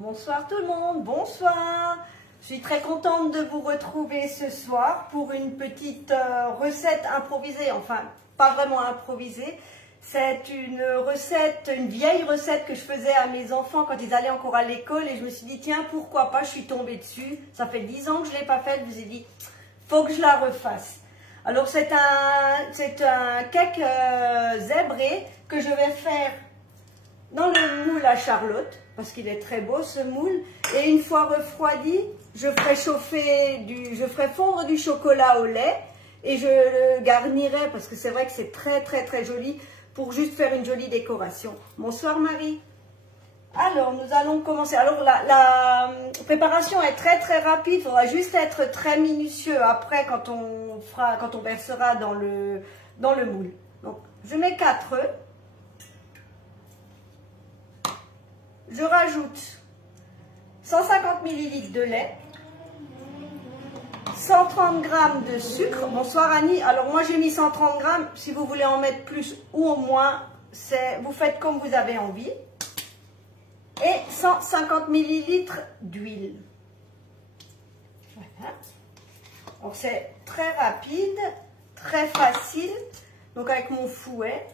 Bonsoir tout le monde, bonsoir. Je suis très contente de vous retrouver ce soir pour une petite recette improvisée, enfin pas vraiment improvisée. C'est une recette, une vieille recette que je faisais à mes enfants quand ils allaient encore à l'école et je me suis dit tiens pourquoi pas, je suis tombée dessus. Ça fait 10 ans que je ne l'ai pas faite, je vous ai dit faut que je la refasse. Alors c'est un cake zébré que je vais faire dans le moule à Charlotte, parce qu'il est très beau ce moule, et une fois refroidi, je ferai fondre du chocolat au lait, et je le garnirai, parce que c'est vrai que c'est très joli, pour juste faire une jolie décoration. Bonsoir Marie. Alors, nous allons commencer. Alors, la préparation est très rapide, il faudra juste être très minutieux après quand on versera dans le moule. Donc, je mets 4 œufs. Je rajoute 150 ml de lait, 130 g de sucre. Bonsoir Annie. Alors moi j'ai mis 130 g, si vous voulez en mettre plus ou au moins, vous faites comme vous avez envie. Et 150 ml d'huile. Voilà. Alors c'est très rapide, très facile. Donc avec mon fouet,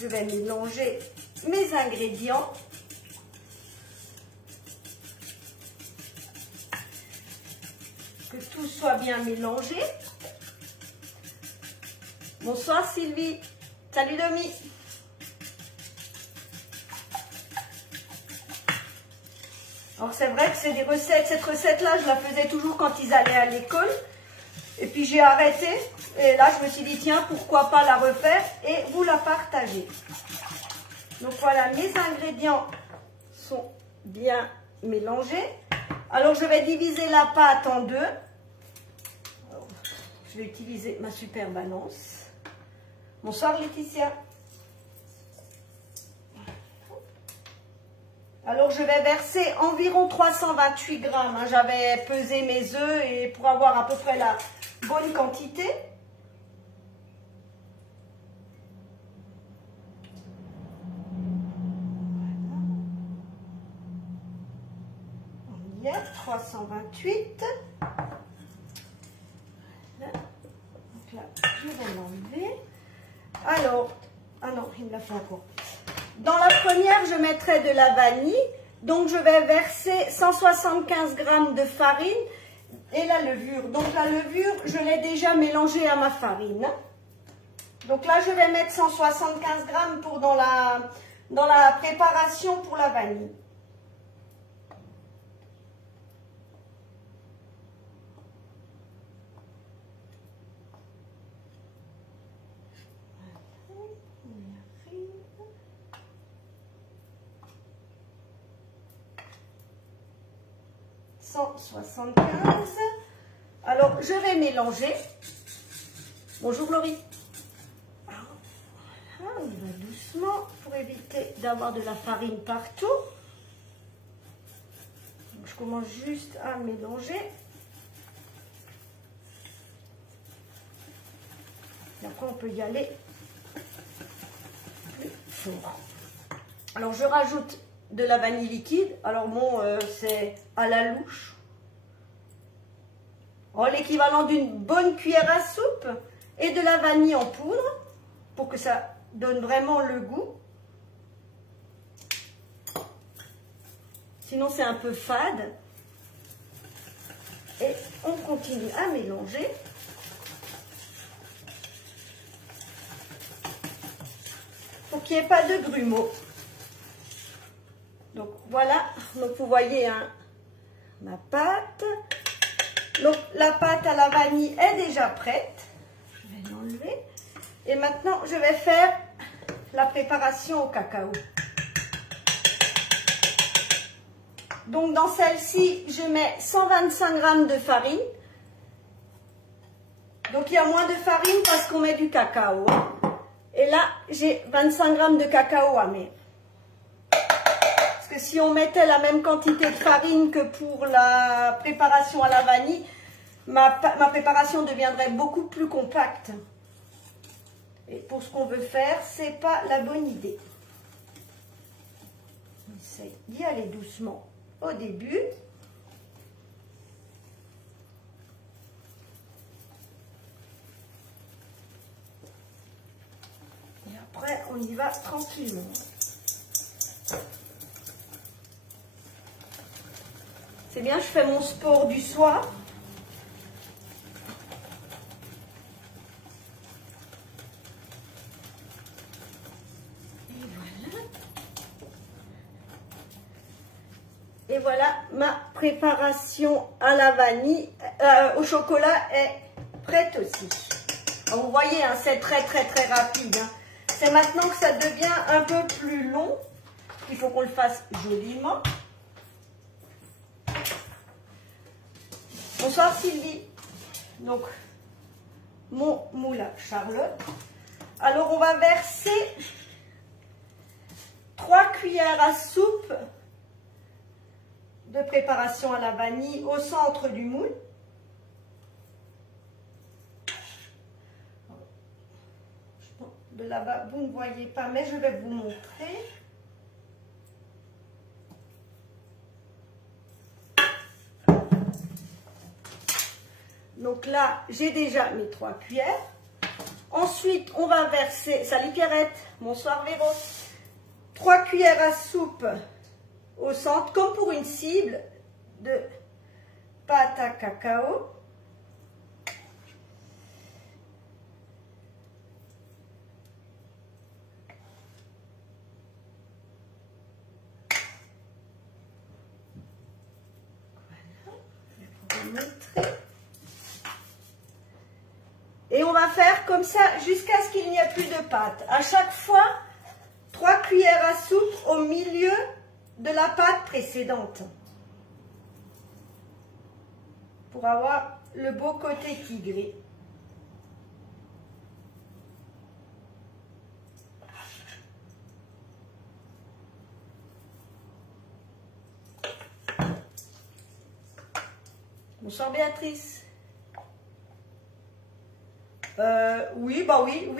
je vais mélanger mes ingrédients. Que tout soit bien mélangé. Bonsoir Sylvie. Salut Domi. Alors c'est vrai que c'est des recettes, cette recette-là, je la faisais toujours quand ils allaient à l'école. Et puis j'ai arrêté. Et là, je me suis dit, tiens, pourquoi pas la refaire et vous la partager. Donc voilà, mes ingrédients sont bien mélangés. Alors, je vais diviser la pâte en deux. Alors, je vais utiliser ma super balance. Bonsoir Laetitia. Alors, je vais verser environ 328 grammes. Hein. J'avais pesé mes œufs et pour avoir à peu près la bonne quantité. On y est, 328. Voilà. Donc là, je vais l'enlever. Alors, ah non, il me l'a fait encore. Dans la première, je mettrai de la vanille. Donc, je vais verser 175 g de farine et la levure. Donc, la levure, je l'ai déjà mélangée à ma farine. Donc là, je vais mettre 175 g pour dans la préparation pour la vanille. Alors, je vais mélanger. Bonjour Laurie. Voilà, on y va doucement pour éviter d'avoir de la farine partout. Donc, je commence juste à mélanger. Et après, on peut y aller plus fort. Alors, je rajoute de la vanille liquide. Alors bon, c'est à la louche. L'équivalent d'une bonne cuillère à soupe et de la vanille en poudre pour que ça donne vraiment le goût. Sinon, c'est un peu fade. Et on continue à mélanger. Pour qu'il n'y ait pas de grumeaux. Donc voilà, donc vous voyez hein, ma pâte. Donc la pâte à la vanille est déjà prête. Je vais l'enlever. Et maintenant, je vais faire la préparation au cacao. Donc dans celle-ci, je mets 125 g de farine. Donc il y a moins de farine parce qu'on met du cacao. Et là, j'ai 25 g de cacao amer. Parce que si on mettait la même quantité de farine que pour la préparation à la vanille, ma préparation deviendrait beaucoup plus compacte. Et pour ce qu'on veut faire, c'est pas la bonne idée. On essaye d'y aller doucement au début. Et après, on y va tranquillement. C'est bien, je fais mon sport du soir. Et voilà, ma préparation à la vanille, au chocolat est prête aussi. Alors, vous voyez, hein, c'est très rapide. Hein. C'est maintenant que ça devient un peu plus long. Il faut qu'on le fasse joliment. Bonsoir Sylvie. Donc, mon moule à Charlotte. Alors, on va verser 3 cuillères à soupe de préparation à la vanille au centre du moule. De là-bas, vous ne voyez pas, mais je vais vous montrer. Donc là, j'ai déjà mes 3 cuillères. Ensuite, on va verser, salut Pierrette, bonsoir Véro, 3 cuillères à soupe au centre, comme pour une cible de pâte à cacao. Voilà, je vais vous montrer. Et on va faire comme ça jusqu'à ce qu'il n'y ait plus de pâte. À chaque fois, 3 cuillères à soupe au milieu de la pâte précédente. Pour avoir le beau côté tigré. Bonsoir Béatrice. Oui, bah oui.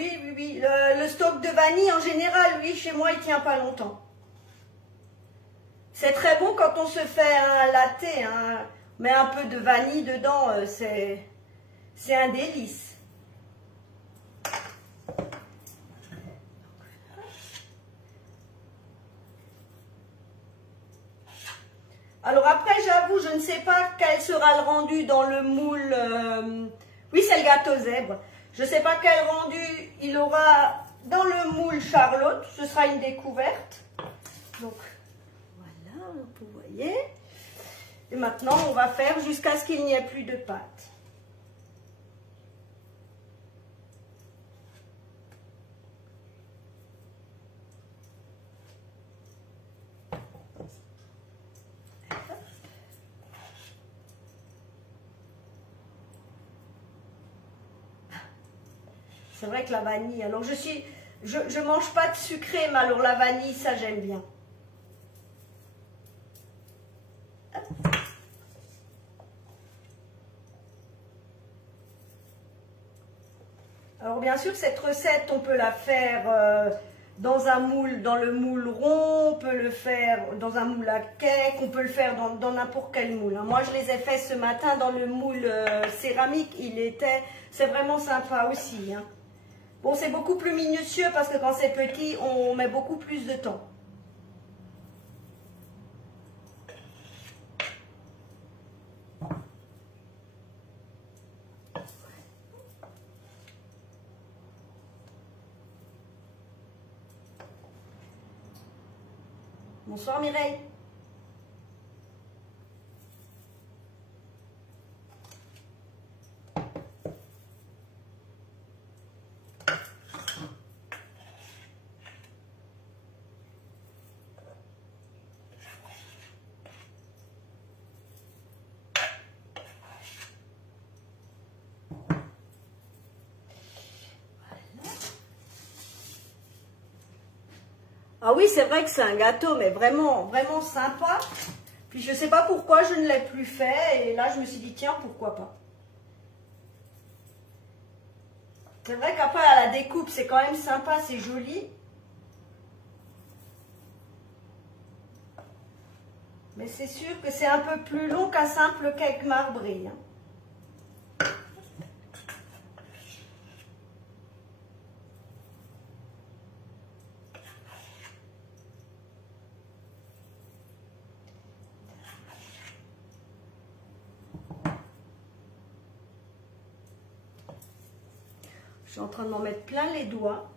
Le stock de vanille, en général, oui, chez moi, il tient pas longtemps. C'est très bon quand on se fait un latte, hein, mais un peu de vanille dedans, c'est un délice. Alors après, j'avoue, je ne sais pas quel sera le rendu dans le moule. Oui, c'est le gâteau zèbre. Je ne sais pas quel rendu il aura dans le moule Charlotte. Ce sera une découverte. Donc, voilà, vous voyez. Et maintenant, on va faire jusqu'à ce qu'il n'y ait plus de pâte. C'est vrai que la vanille, alors je mange pas de sucré, mais alors la vanille, ça j'aime bien. Alors bien sûr, cette recette, on peut la faire dans un moule, dans le moule rond, on peut le faire dans un moule à cake, on peut le faire dans n'importe quel moule. Moi, je les ai fait ce matin dans le moule céramique, c'est vraiment sympa aussi. Hein. Bon, c'est beaucoup plus minutieux parce que quand c'est petit, on met beaucoup plus de temps. Bonsoir Mireille. Ah oui, c'est vrai que c'est un gâteau, mais vraiment sympa. Puis je ne sais pas pourquoi je ne l'ai plus fait. Et là, je me suis dit, tiens, pourquoi pas. C'est vrai qu'après, à la découpe, c'est quand même sympa, c'est joli. Mais c'est sûr que c'est un peu plus long qu'un simple cake marbré. Hein. Je suis en train de m'en mettre plein les doigts.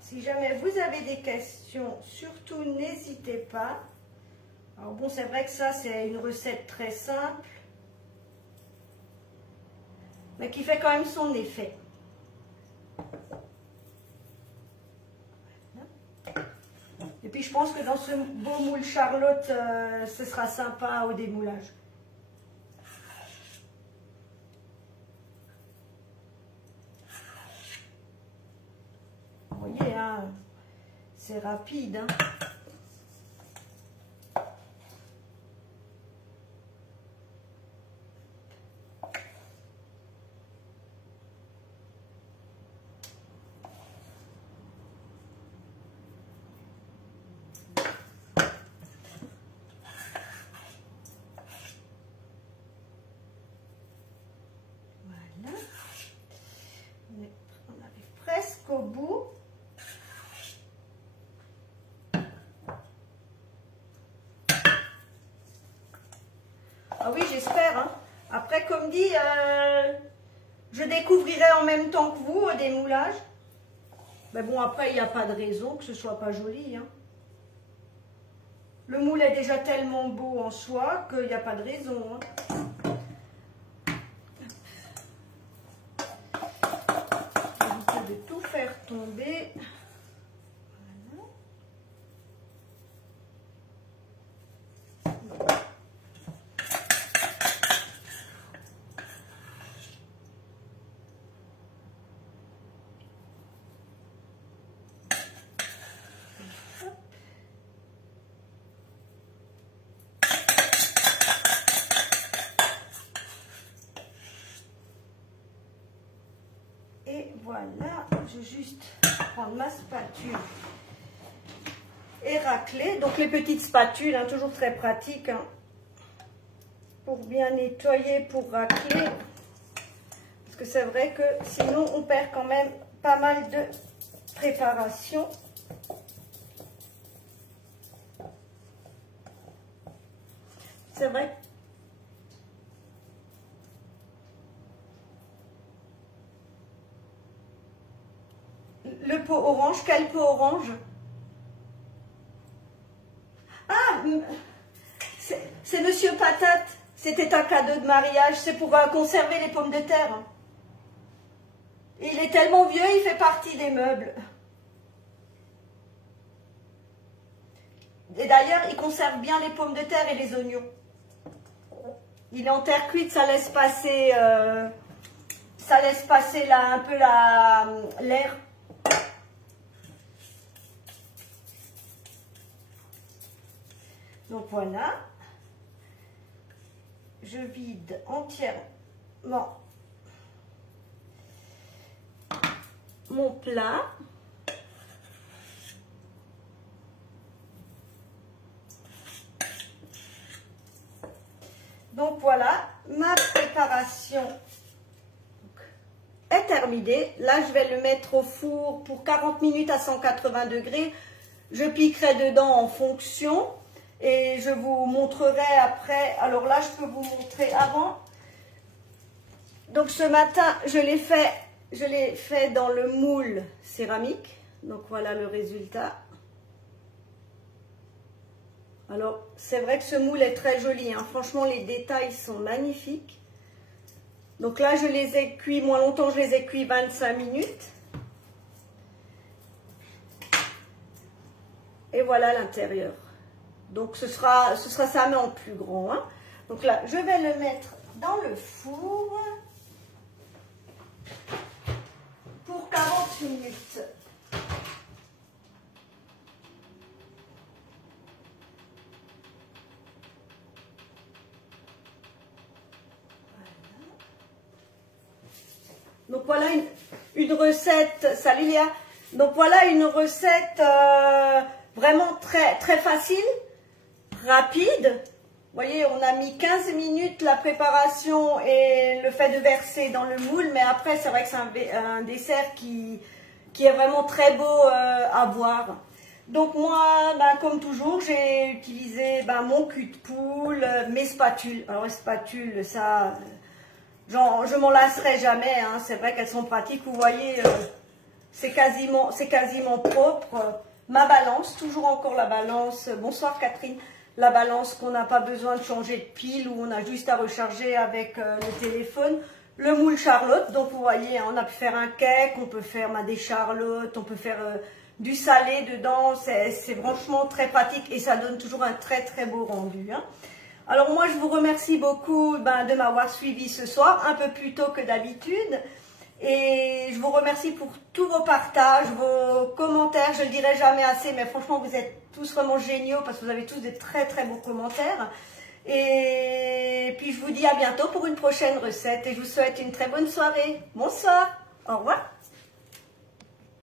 Si jamais vous avez des questions, surtout n'hésitez pas. Alors bon, c'est vrai que ça, c'est une recette très simple, mais qui fait quand même son effet. Et puis je pense que dans ce beau moule Charlotte, ce sera sympa au démoulage. Vous voyez, hein, c'est rapide. Hein. Voilà. On arrive presque au bout. Ah oui, j'espère. Hein. Après, comme dit, je découvrirai en même temps que vous au démoulage. Mais bon, après, il n'y a pas de raison que ce soit pas joli. Hein. Le moule est déjà tellement beau en soi qu'il n'y a pas de raison. Hein. Éviter de tout faire tomber. Et voilà, je vais juste prendre ma spatule et racler. Donc les petites spatules, hein, toujours très pratiques, hein, pour bien nettoyer, pour racler. Parce que c'est vrai que sinon on perd quand même pas mal de préparation. C'est vrai. Le pot orange, quel pot orange? Ah, c'est Monsieur Patate. C'était un cadeau de mariage. C'est pour conserver les pommes de terre. Il est tellement vieux, il fait partie des meubles. Et d'ailleurs, il conserve bien les pommes de terre et les oignons. Il est en terre cuite, ça laisse passer là un peu l'air. Donc voilà, je vide entièrement mon plat. Donc voilà, ma préparation est terminée. Là, je vais le mettre au four pour 40 minutes à 180 degrés. Je piquerai dedans en fonction. Et je vous montrerai après. Alors là, je peux vous montrer avant. Donc ce matin, je l'ai fait dans le moule céramique. Donc voilà le résultat. Alors, c'est vrai que ce moule est très joli. Hein. Franchement, les détails sont magnifiques. Donc là, je les ai cuits moins longtemps. Je les ai cuits 25 minutes. Et voilà l'intérieur. Donc ce sera ça, mais en plus grand. Hein. Donc là, je vais le mettre dans le four pour 40 minutes. Donc voilà une recette, salut Léa, donc voilà une recette vraiment très facile, rapide. Vous voyez, on a mis 15 minutes la préparation et le fait de verser dans le moule, mais après c'est vrai que c'est un dessert qui est vraiment très beau à boire. Donc moi, comme toujours, j'ai utilisé mon cul de poule, mes spatules. Alors les spatules, ça... je m'en lasserai jamais, hein. C'est vrai qu'elles sont pratiques. Vous voyez, c'est quasiment propre. Ma balance, toujours encore la balance. Bonsoir Catherine. La balance qu'on n'a pas besoin de changer de pile, où on a juste à recharger avec le téléphone. Le moule Charlotte, donc vous voyez, hein, on a pu faire un cake, on peut faire des charlottes, on peut faire du salé dedans. C'est franchement très pratique et ça donne toujours un très beau rendu. Hein. Alors moi, je vous remercie beaucoup de m'avoir suivi ce soir, un peu plus tôt que d'habitude. Et je vous remercie pour tous vos partages, vos commentaires. Je ne le dirai jamais assez, mais franchement, vous êtes tous vraiment géniaux parce que vous avez tous des très beaux commentaires. Et puis, je vous dis à bientôt pour une prochaine recette. Et je vous souhaite une très bonne soirée. Bonsoir. Au revoir.